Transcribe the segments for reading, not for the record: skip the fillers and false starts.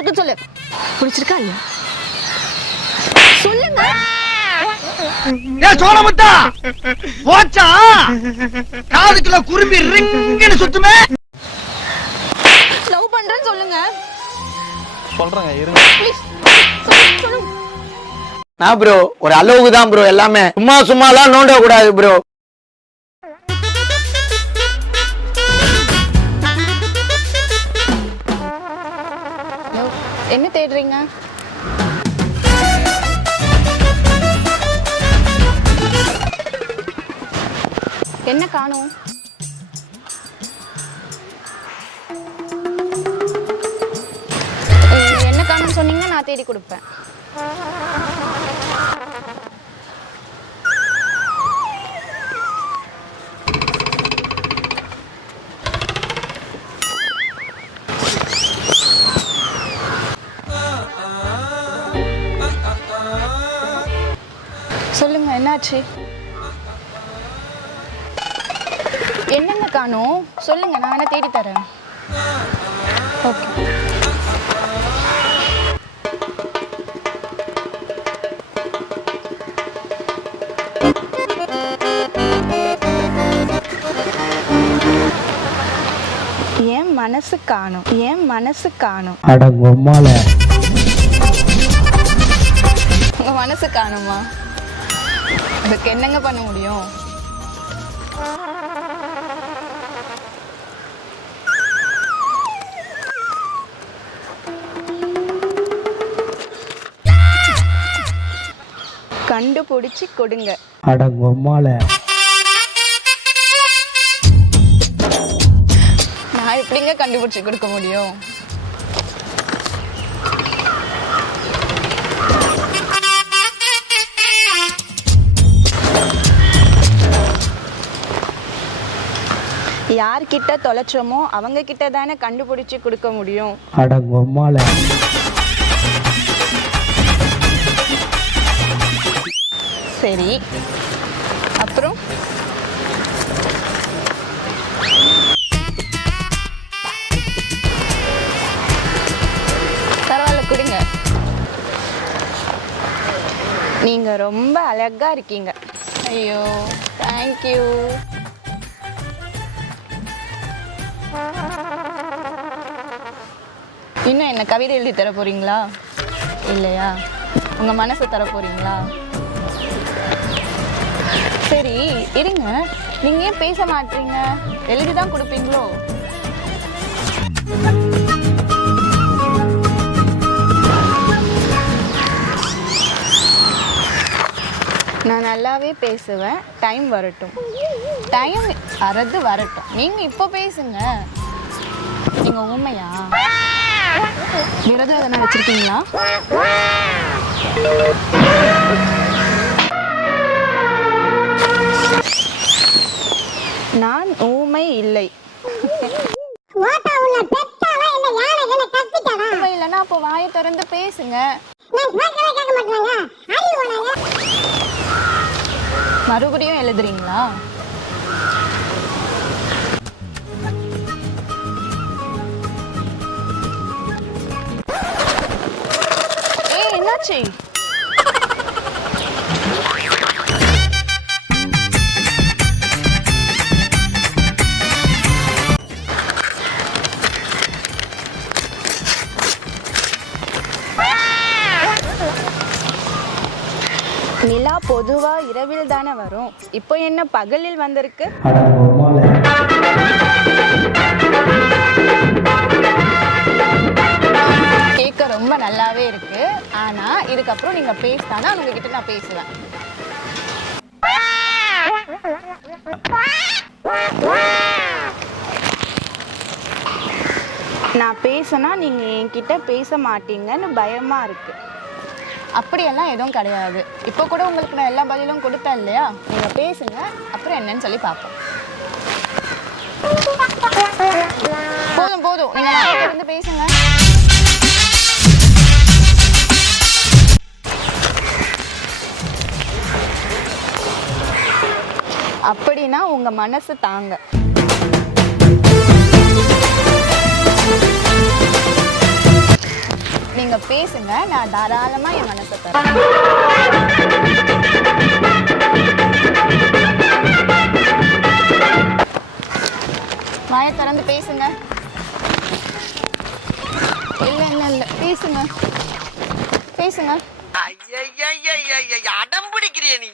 பிடிச்சிருக்கு சொல்லு. பிடிச்சிருக்கா இல்லையா சொல்லுங்க. ஏ சோழமுத்தா போச்சா காதுக்குள்ள குரும்பி ரிங்குன்னு சுத்துமே. லவ் பண்றேன்னு சொல்லுங்க. சொல்றேங்க இருங்க. ப்ளீஸ் சொல்லுங்க. நான் ப்ரோ ஒரு அளவுக்கு தான் ப்ரோ, எல்லாமே சும்மாலாம் நோண்ட கூடாது ப்ரோ. என்ன தேடுறீங்க? என்ன காணோம்? என்ன காணோம் சொன்னீங்கன்னா நான் தேடி கொடுப்பேன். சொல்லுங்க என்னாச்சு? என்னென்ன காணோம் சொல்லுங்க, நான் வேணா தேடி தரேன். ஓகே. என் மனசு காணும், என் மனசு காணும். அடங்கொம்மால உங்க மனசு காணுமா? அதுக்கு என்னங்க பண்ண முடியும்? கண்டுபிடிச்சு கொடுங்க. அடங்கொம்மால நான் எப்படிங்க கண்டுபிடிச்சு கொடுக்க முடியும்? யார்கிட்ட தொலைச்சோமோ அவங்க கிட்ட தானே கண்டுபிடிச்சு கொடுக்க முடியும். அடங்கொம்மால சரி, அப்புறம் பரவாயில்ல கொடுங்க. நீங்க ரொம்ப அழகா இருக்கீங்க. ஐயோ தேங்க்யூ. இன்னும் என்ன கவிதை எழுதி தர போறீங்களா? இல்லையா? உங்க மனசை தர போறீங்களா? சரி இருங்க, நீங்க ஏன் பேச மாட்டீங்க? எழுதிதான் கொடுப்பீங்களோ? நான் நல்லாவே பேசுவேன், டைம் வரட்டும். டைம் வரட்டும். நீங்க இப்போ பேசுங்க. நீங்க ஊமையா? விரதம் எதனா வச்சிருக்கீங்களா? நான் ஊமை இல்லை. ஊமை இல்லைன்னா அப்போ வாயை திறந்து பேசுங்க. மறுபடியும் எழுதுறீங்களா? என்னாச்சு? நிலா பொதுவா இரவில் தானே வரும், இப்போ என்ன பகலில் வந்திருக்கு? கேட்க ரொம்ப நல்லாவே இருக்கு. ஆனா இதுக்கப்புறம் நீங்க பேசினா உங்ககிட்ட நான் பேசுவேன். நான் பேசினா நீங்க என்கிட்ட பேச மாட்டீங்கன்னு பயமா இருக்கு. அப்படியெல்லாம் எதுவும் கிடையாது. இப்போ கூட உங்களுக்கு நான் எல்லா பதிலும் கொடுத்தேன் இல்லையா? நீங்க பேசுங்க, அப்புறம் என்னன்னு சொல்லி பார்ப்போம். போதும் போதும், நீங்க இருந்து பேசுங்க. அப்படின்னா உங்க மனசு தாங்க. நீங்க பேசுங்க, நான் தாராளமா என் மனசை தரேன். வாயை திறந்து பேசுங்க. இல்ல பேசுங்க பேசுங்க. அடம் பிடிக்கிறிய நீ.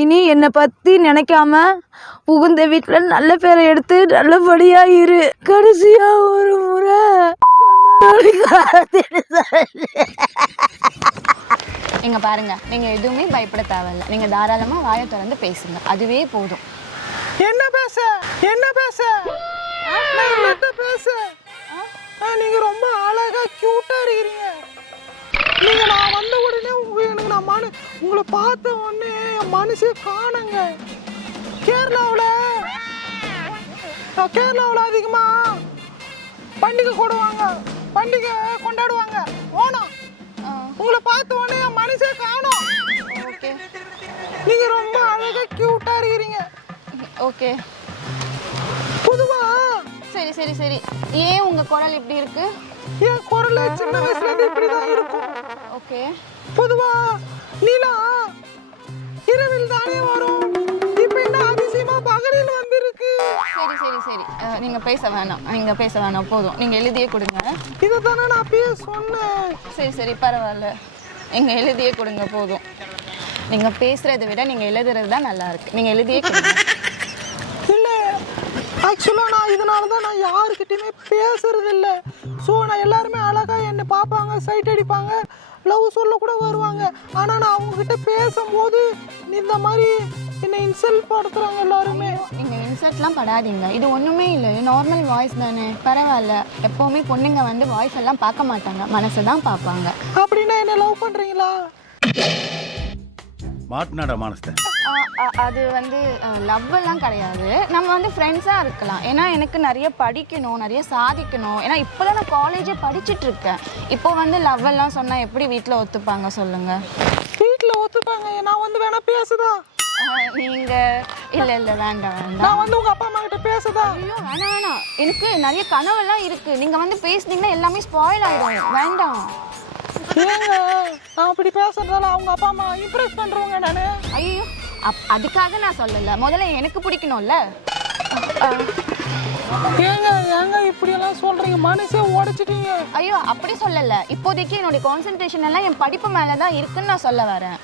இனி என்னை பற்றி நினைக்காம புகுந்த வீட்டில் நல்ல பேரை எடுத்து நல்லபடியா இரு. கடைசியா ஒரு முறை இங்க பாருங்க, நீங்க எதுவுமே பயப்பட தேவையில்ல. நீங்க தாராளமா வாயை திறந்து பேசுங்க, அதுவே போதும். என்ன பேச நீங்க ரொம்ப அழகா கியூட்டா இருக்கீங்க. நீங்க நான் வந்த உடனே எனக்கு நான் உங்களை பார்த்த உடனே என் மனசே காணுங்க. கேரளாவில் அதிகமா பண்டிகை கொண்டாடுவாங்க ஓணம். உங்களை பார்த்த உடனே என் மனசே காணும். ஓகே, நீங்க ரொம்ப அழகா கியூட்டா இருக்கீங்க. ஓகே, பொதுவா சரி சரி சரி. ஏன் உங்க குரல் இப்படி இருக்கு? என் குரல் சின்ன வயசுல இருந்து இப்படிதான் இருக்கும். ஓகே, பொதுவா நீலா இரவில் தானே வரும், இப்ப என்ன அதிசயமா பகலில் வந்திருக்கு. சரி சரி சரி. நீங்க பேச வேணாம், போதும். நீங்க எழுதியே கொடுங்க. இதை தானே நான் அப்பயே சொன்னேன். சரி சரி, பரவாயில்ல. நீங்க எழுதியே கொடுங்க, போதும். நீங்க பேசுறதை விட நீங்க எழுதுறது தான் நல்லா இருக்கு. நீங்க எழுதியே கொடுங்க. இல்ல, ஆக்சுவலா நான் இதனாலதான் நான் யாருக்கிட்டையுமே பேசுறது இல்லை. ஸோ நான் எல்லாருமே அழகா என்னை பார்ப்பாங்க, சைட் அடிப்பாங்க, லவ் சொல்ல கூட வருவாங்க. ஆனா நான் அவங்க கிட்ட பேசும்போது இந்த மாதிரி என்னை இன்சல்ட் படுத்துறாங்க எல்லாருமே. நீங்க இன்சல்ட்லாம் படாதீங்க, இது ஒண்ணுமே இல்லை, நார்மல் வாய்ஸ் தானே, பரவாயில்ல. எப்பவுமே பொண்ணுங்க வந்து வாய்ஸ் எல்லாம் பார்க்க மாட்டாங்க, மனசை தான் பார்ப்பாங்க. அப்படின்னா என்ன லவ் பண்றீங்களா? மாட்டினாடா மானஸ்த. அது வந்து லவ் எல்லாம் கிடையாது. நம்ம வந்து ஃப்ரெண்ட்ஸாக இருக்கலாம். ஏன்னா எனக்கு நிறைய படிக்கணும், நிறைய சாதிக்கணும். ஏன்னா இப்போ தான் நான் காலேஜே படிச்சுட்டு இருக்கேன். இப்போ வந்து லவ் எல்லாம் சொன்னால் எப்படி வீட்டில் ஒத்துப்பாங்க சொல்லுங்க? வீட்டில் ஒத்துப்பாங்க. நான் வந்து வேணா பேசுதா? நீங்கள் இல்லை வேண்டாம். நான் வந்து உங்கள் அப்பா அம்மா கிட்ட பேசுதா? ஐயோ வேணாம். எனக்கு நிறைய கனவெல்லாம் இருக்குது. நீங்கள் வந்து பேசுனீங்கன்னா எல்லாமே ஸ்பாயில் ஆகிடும். வேண்டாம். ஏங்க நான் அப்படி பேசுறதால அவங்க அப்பா அம்மா இம்ப்ரெஸ் பண்றவங்க நானு. ஐயோ அதுக்காக நான் சொல்லல, முதல்ல எனக்கு பிடிக்கணும்ல. ஏங்க இப்படி எல்லாம் சொல்றீங்க, மனசே உடைச்சிட்டீங்க. ஐயோ அப்படி சொல்லல, இப்போதைக்கு என்னோட கான்சென்ட்ரேஷன் எல்லாம் என் படிப்பு மேலதான் இருக்குன்னு நான் சொல்ல வரேன்.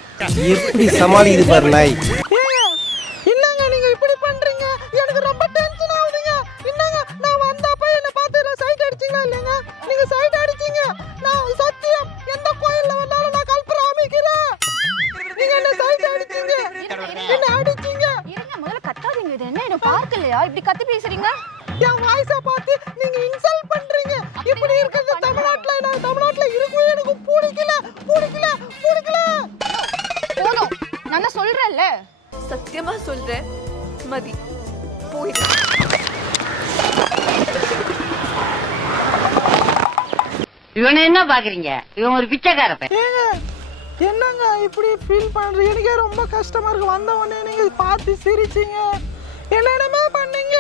எப்படி சமாளிக்குது பாரு நாய். என்னங்க நீங்க இப்படி பண்றீங்க? எனக்கு ரொம்ப டென்ஷன் ஆகுதுங்க. என்னங்க நான் வந்தப்ப என்ன பார்த்து சைட் அடிச்சீங்களா இல்லைங்க? நீங்க சைட் அடிச்சீங்க. நான் சத்தியம் எந்த கோயில்ல வந்தாலும் நான் கல்பராமிக்கிறேன். நீங்க என்ன சைட் அடிச்சீங்க? என்ன அடிச்சீங்க? இருங்க, முதல்ல கத்தாதீங்க. இது என்ன பார்க்கலையா இப்படி கத்தி பேசுறீங்க? என் வாய்ஸை பார்த்து நீங்க இன்சல்ட் பண்றீங்க. இப்படி இருக்கிறது தமிழ்நாட்டுல இருக்கவே எனக்கு பிடிக்கல. போதும், நான் தான் சொல்றேன்ல. சத்தியமா சொல்றேன் மதி, போயிடு. இவனை என்ன பாக்குறீங்க? இவன் ஒரு பிச்சைக்கார பையன். என்னங்க இப்படி ஃபீல் பண்றீங்க? எனக்கே ரொம்ப கஷ்டமா இருக்கு. வந்த உடனே நீங்க பார்த்து சிரிச்சீங்க, என்னென்னமா பண்ணீங்க.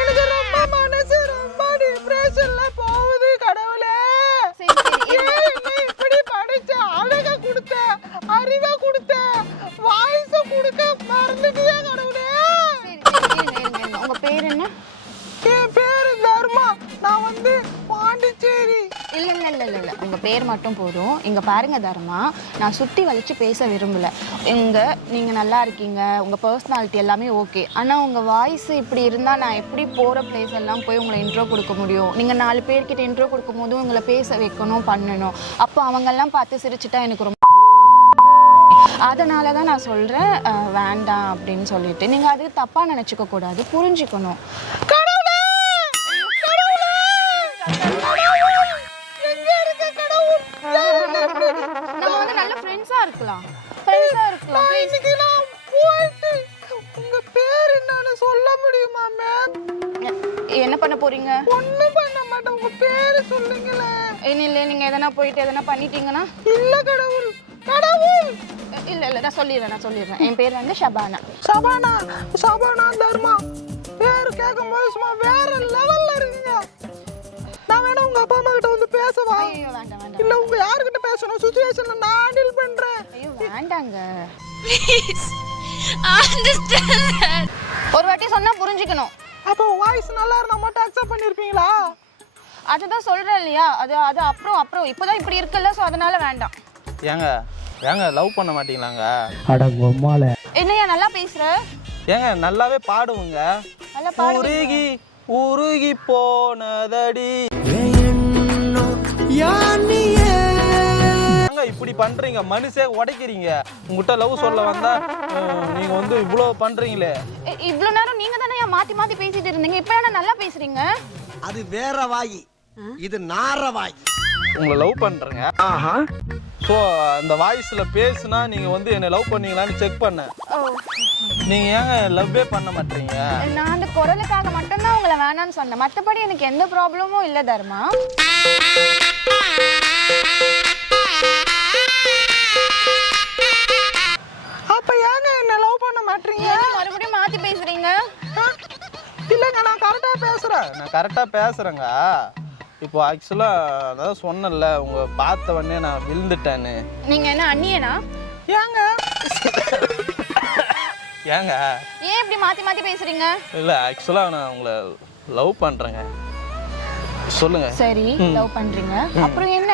எனக்கு ரொம்ப மனசு ரொம்ப டிப்ரெஷன்ல போகுது. கடவுளே, இப்படி படிச்ச அழகா கொடுத்த, அறிவா கொடுத்த, வாய்ஸ கொடுக்க மறந்துட்டியா கடவுளே? உங்க பேர் என்ன? என் பேரு தர்மா. நான் வந்து பாண்டிச்சேரி. இல்ல உங்க பேர் மட்டும் போதும். இங்க பாருங்க தர்மா, நான் சுத்தி வலிச்சு பேச விரும்பல. நீங்க நல்லா இருக்கீங்க, உங்க பர்சனாலிட்டி எல்லாமே ஓகே. ஆனா உங்க வாய்ஸ் இப்படி இருந்தா நான் எப்படி போற பிளேஸ் எல்லாம் போய் உங்களை இன்ட்ரோ கொடுக்க முடியும்? நீங்க 4 பேர்கிட்ட இன்ட்ரோ கொடுக்கும் போது உங்களை பேச வைக்கணும், பண்ணணும். அப்போ அவங்க எல்லாம் பார்த்து சிரிச்சுட்டா எனக்கு ரொம்ப, அதனால தான் நான் சொல்றேன் வேண்டாம் அப்படின்னு சொல்லிட்டு. நீங்க அது தப்பா நினைச்சுக்க கூடாது, புரிஞ்சுக்கணும். நம்ம வந்து நல்ல ஃப்ரெண்ட்ஸா இருக்கலாம். உங்க பேர் என்னன்னு சொல்ல முடியுமா மேம்? என்ன பண்ண போறீங்க? ஒண்ணும் பண்ண மாட்டேன். உங்க பேரு சொல்லுங்களேன். இல்ல நீங்க எதனா போயிட்டு எதனா பண்ணிட்டீங்கன்னா? இல்ல கடவுள், கடவுள். இல்ல நான் சொல்லிடுறேன். என் பேர் வந்து ஷபானா. சபானா தர்மா. பேர் கேட்கும்போது சும்மா வேற லெவல்ல இருக்குங்க. நான் வேணா உங்க அப்பா அம்மா கிட்ட வந்து பேசவா? ஐயோ வேண்டாம். இல்ல உங்க யார்கிட்ட பேசணும்? சிச்சுவேஷன்ல நான் ஹேண்டில் பண்றேன். ஐயோ வேண்டாங்க. Please understand. ஒரு வாட்டி சொன்னா புரிஞ்சுக்கணும். அப்போ வாய்ஸ் நல்லா இருந்தா மட்டும் அக்செப்ட் பண்ணிருப்பீங்களா? அதுதான் சொல்றேன் இல்லையா, அது அப்புறம் இப்போதான் இப்படி இருக்குல்ல, ஸோ அதனால வேண்டாம். ஏங்க லவ் பண்ண மாட்டீங்களாங்க? என்னையா நல்லா பேசுற? ஏங்க நல்லாவே பாடுவோங்க. நல்லா பாடு. உருகி போனதடி. இப்படி பண்றீங்க, மனுஷே உடைக்கிறீங்க. உங்ககிட்ட லவ் சொல்ல வந்தா நீங்க வந்து இவ்வளவு பண்றீங்களே. இவ்வளவு நேரம் நீங்க தானே மாத்தி பேசிட்டு இருந்தீங்க, இப்ப என்ன நல்லா பேசுறீங்க? அது வேற வாய், இது நார வாய். உங்களை லவ் பண்றேங்க. ஸோ அந்த வாய்ஸ்ல பேசுனா நீங்க வந்து என்ன லவ் பண்ணீங்களான்னு செக் பண்ணேன். நீங்க ஏங்க லவ்வே பண்ண மாட்டீங்க? நான் அந்த குரலுக்காக மட்டும்தான் உங்களை வேணான்னு சொன்னேன், மற்றபடி எனக்கு எந்த ப்ராப்ளமும் இல்லை தர்மா. அப்ப ஏங்க என்ன லவ் பண்ண மாட்டீங்க? மறுபடியும் மாத்தி பேசுறீங்க? இல்லங்க நான் கரெக்டா பேசுறேங்க. இப்போ ஆக்சுவலா அதான் சொன்னேன்ல, உங்க பார்த்த உடனே நான் விழுந்துட்டேன்னு. நீங்க என்ன அண்ணியனா? ஏங்க ஏன் இப்படி மாத்தி பேசுறீங்க? இல்ல ஆக்சுவலா நான் உங்களை லவ் பண்றேங்க. சொல்லுங்க. சரி லவ் பண்றீங்க, அப்புறம் என்ன?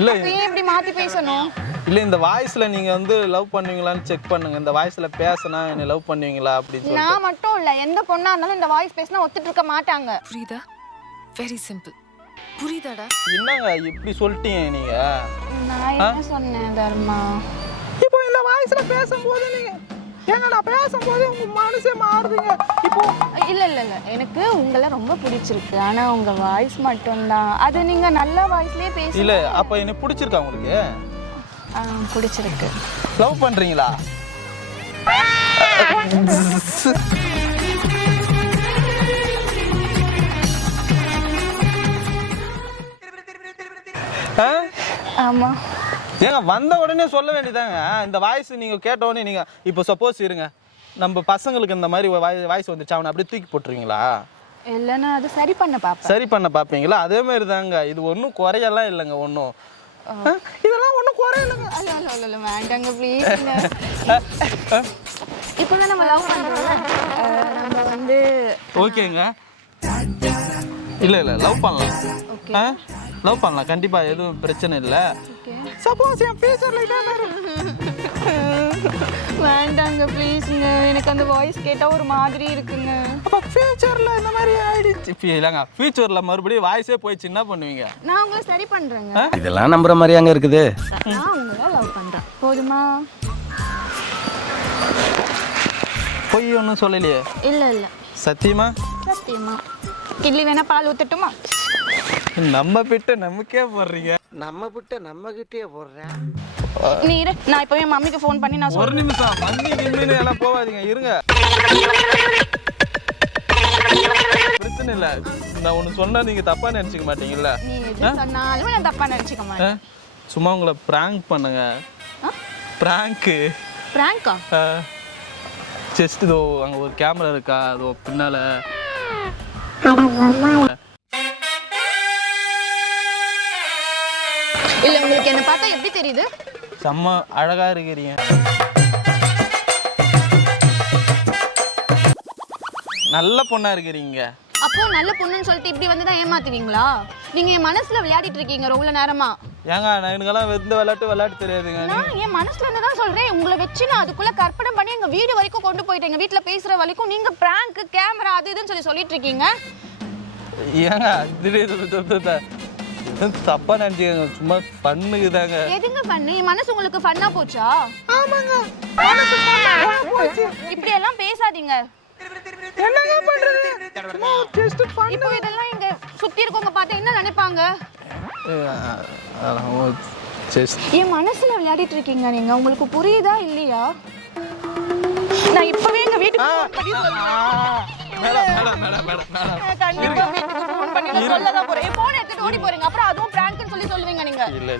இல்ல ஏன் இப்படி மாத்தி பேசணும்? இல்ல இந்த வாய்ஸ்ல நீங்க வந்து லவ் பண்ணுவீங்களான்னு செக் பண்ணுங்க. இந்த வாய்ஸ்ல பேசினா என்ன லவ் பண்ணுவீங்களா அப்படின்னு சொல்லி. நான் மட்டும் இல்ல, எந்த பொண்ணா இருந்தாலும் இந்த வாய்ஸ் பேசினா ஒத்துட்டு இருக்க மாட்டாங்க. புரியுதா? Very simple. புரியுதாடா? என்னங்க இப்படி சொல்லிட்டீங்க நீங்க? நான் என்ன சொன்னேன் தர்மா? இப்போ இந்த வாய்ஸ்ல பேசும்போது நீங்க ஏங்க நான் பேசும்போது உங்க மனசே மாறுதுங்க. இப்போ இல்ல எனக்கு உங்களை ரொம்ப பிடிச்சிருக்கு, ஆனா உங்க வாய்ஸ் மட்டும்தான். அது நீங்க நல்ல வாய்ஸ்லயே பேச. இல்ல அப்ப என்ன பிடிச்சிருக்கா உங்களுக்கு? பிடிச்சிருக்கு. லவ் பண்றீங்களா? ஆமா. ஏங்க வந்த உடனே சொல்ல வேண்டியதாங்க. இந்த வாய்ஸ் நீங்க கேட்ட உடனே நீங்க இப்போ சப்போஸ் இருங்க, நம்ம பசங்களுக்கு இந்த மாதிரி வாய்ஸ் வந்துச்சு, அவனை அப்படியே தூக்கி போட்டுருவீங்களா? இல்லைன்னா அது சரி பண்ண பாப்பேன். சரி பண்ண பார்ப்பீங்களா? அதே மாதிரி தாங்க, இது ஒன்றும் குறையெல்லாம் இல்லைங்க. ஒன்றும் இதெல்லாம் ஒன்றும் குறையில்லைங்க. அல்ல வேண்டாங்க ப்ளீஸ். இப்போ தான் நம்ம லவ் பண்ணுறோம்ல, நம்ம வந்து ஓகேங்க. இல்லை லவ் பண்ணலாம். லவ் பண்ணலாம் கண்டிப்பாக, எதுவும் பிரச்சனை இல்லை. சப்போஸ் என் ஃபியூச்சர்ல இதான வேண்டாங்க ப்ளீஸ்ங்க, எனக்கு அந்த வாய்ஸ் கேட்டால் ஒரு மாதிரி இருக்குங்க. அப்போ ஃபியூச்சர்ல இந்த மாதிரி ஆயிடுச்சு. இல்லைங்க, ஃபியூச்சரில் மறுபடியும் வாய்ஸே போயிடுச்சு என்ன பண்ணுவீங்க? நான் உங்களை சரி பண்ணுறேங்க. இதெல்லாம் நம்புற மாதிரி அங்க இருக்குது. நான் உங்களை லவ் பண்ணுறேன், போதுமா? பொய் ஒன்றும் சொல்லலையே? இல்லை சத்தியமா? சத்தியமா. இட்லி வேணா பால் ஊற்றட்டுமா? நம்ம பிட்ட நமக்கே போடுறீங்க. நம்ம விட்டு நம்ம கிட்டே போடுறேன். நீ இரு, நான் இப்போ என் மம்மிக்கு ஃபோன் பண்ணி நான் ஒரு நிமிஷம், மம்மி கிம்மின்னு எல்லாம் போகாதீங்க, இருங்க. பிரச்சனை இல்லை, நான் ஒன்று சொன்னா நீங்க தப்பா நினைச்சுக்க மாட்டீங்கல்ல? நீ எது சொன்னாலும் நான் தப்பா நினைச்சுக்க மாட்டேன். சும்மா உங்களை பிராங்க் பண்ணுங்க. பிராங்க்கு. பிராங்கா? ஜஸ்ட் இதோ அங்கே ஒரு கேமரா இருக்கா, அதோ பின்னால. இல்ல உங்களுக்கு என்ன பார்த்தா எப்படி தெரியுது? செம்ம அழகா இருக்கிறீங்க. நல்ல பொண்ணா இருக்கிறீங்க. அப்போ நல்ல பொண்ணுன்னு சொல்லிட்டு இப்படி வந்து தான் ஏமாத்துவீங்களா? நீங்க என் மனசுல விளையாடிட்டு இருக்கீங்க ரொம்ப நேரமா. ஏங்க நான் எனக்கெல்லாம் எந்த விளையாட்டு தெரியாதுங்க. நான் என் மனசுல இருந்து தான் சொல்றேன், உங்களை வச்சு நான் அதுக்குள்ள கற்பனை பண்ணி எங்க வீடு வரைக்கும் கொண்டு போயிட்டேன். எங்க வீட்டுல பேசுற வரைக்கும் நீங்க பிராங்க் கேமரா அது இதுன்னு சொல்லிட்டு இருக்கீங்க. ஏங்க தப்பா நினைச்சுக்கங்க, சும்மா பண்ணுக்குதாங்க. எதுங்க பண்ணு? என் மனசு உங்களுக்கு ஃபன்னா போச்சா? ஆமாங்க. இப்படி எல்லாம் பேசாதீங்க. என்னங்க பண்றது? Just fun. இப்போ இதெல்லாம் இங்க சுத்தி இருக்கவங்க பார்த்தா என்ன நினைப்பாங்க? என் மனசுல விளையாடிட்டு இருக்கீங்க நீங்க. உங்களுக்கு புரியுதா இல்லையா? நான் இப்பவே எங்க வீட்டுக்கு ஃபோன் பண்ணி சொல்றேன். கண்டிப்பா வீட்டுக்கு ஃபோன் பண்ணி சொல்லதான் போறேன். போன் எடுத்துட்டு ஓடி போறீங்க, அப்புறம் அதுவும் பிராங்க்னு சொல்லி சொல்லுவீங்க நீங்க? இல்ல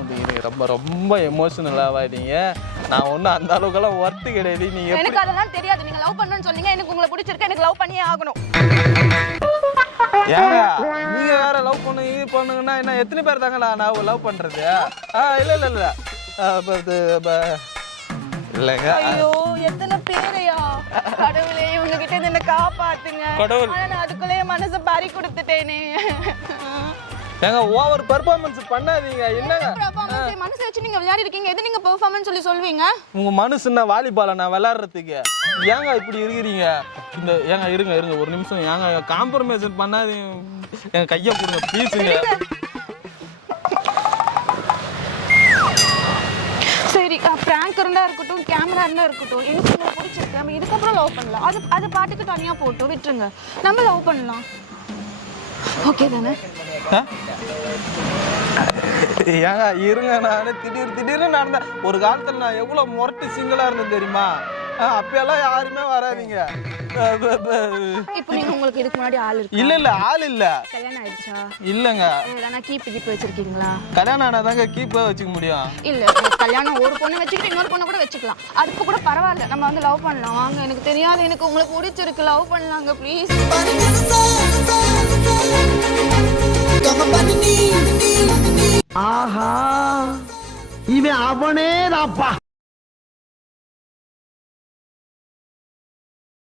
ஒன்றும் ரொம்ப ரொம்ப எமோஷனல் ஆகாதீங்க. நான் ஒன்றும் அந்த அளவுக்குலாம் ஒர்த்து கிடையாது. நீங்க எனக்கு அதெல்லாம் தெரியாது. நீங்க லவ் பண்ணணும்னு சொன்னீங்க, எனக்கு உங்களை பிடிச்சிருக்கு, எனக்கு லவ் பண்ணியே ஆகணும். ஏங்க நீங்க வேற லவ் பண்ணுங்கன்னா என்ன எத்தனை பேர் தாங்க நான் லவ் பண்றது? இல்ல இல்லைங்க. ஐயோ எத்தனை பேரையா கடவுளே, இவங்க கிட்ட இருந்து என்ன காப்பாத்துங்க. கடவுள். ஆனா நான் அதுக்குள்ளே மனசை பறி கொடுத்துட்டேனே. ஏங்க ஓவர் பெர்ஃபார்மன்ஸ் பண்ணாதீங்க. என்னங்க மனசை வச்சு நீங்க விளையாடி இருக்கீங்க, எது நீங்க பெர்ஃபார்மன்ஸ் சொல்லி சொல்வீங்க? உங்க மனசுன்னா வாலிபால நான் விளையாடுறதுக்கு ஏங்க இப்படி இருக்கிறீங்க? இந்த ஏங்க இருங்க ஒரு நிமிஷம். ஏங்க காம்ப்ரமைஸ் பண்ணாதீங்க. என் கையை கொடுங்க ப்ளீஸுங்க. சரி, பிராங்க் இருந்தா இருக்கட்டும், கேமரா இருந்தா இருக்கட்டும், எனக்கு உங்களுக்கு பிடிச்சிருக்கு, நம்ம இதுக்கப்புறம் லவ் பண்ணலாம். அது பாட்டுக்கு தனியா போட்டு விட்டுருங்க, நம்ம லவ் பண்ணலாம். ஓகே தானே? ஏங்க இருங்க. நான் திடீர்னு நடந்தேன். ஒரு காலத்துல நான் எவ்வளவு முரட்டு சிங்கிளா இருந்தேன் தெரியுமா? அப்பெல்லாம் யாருமே வராதீங்க. இப்போ நீங்க உங்களுக்கு இதுக்கு முன்னாடி ஆள் இருக்கு? இல்ல ஆள் இல்ல. கல்யாணம் ஆயிடுச்சா? இல்லங்க. ஏதானா கீப் வச்சிருக்கீங்களா? கல்யாணம் ஆனாதாங்க கீப் வச்சுக்க முடியும். இல்ல கல்யாணம் ஒரு பொண்ணு வச்சுக்கிட்டு இன்னொரு பொண்ணு கூட வச்சுக்கலாம். அதுக்கு கூட பரவாயில்ல, நம்ம வந்து லவ் பண்ணலாம். வாங்க, எனக்கு தெரியாது, எனக்கு உங்களுக்கு பிடிச்சிருக்கு, லவ் பண்ணலாங்க ப்ளீஸ். ஆஹா, இவன் அவனே தான்ப்பா.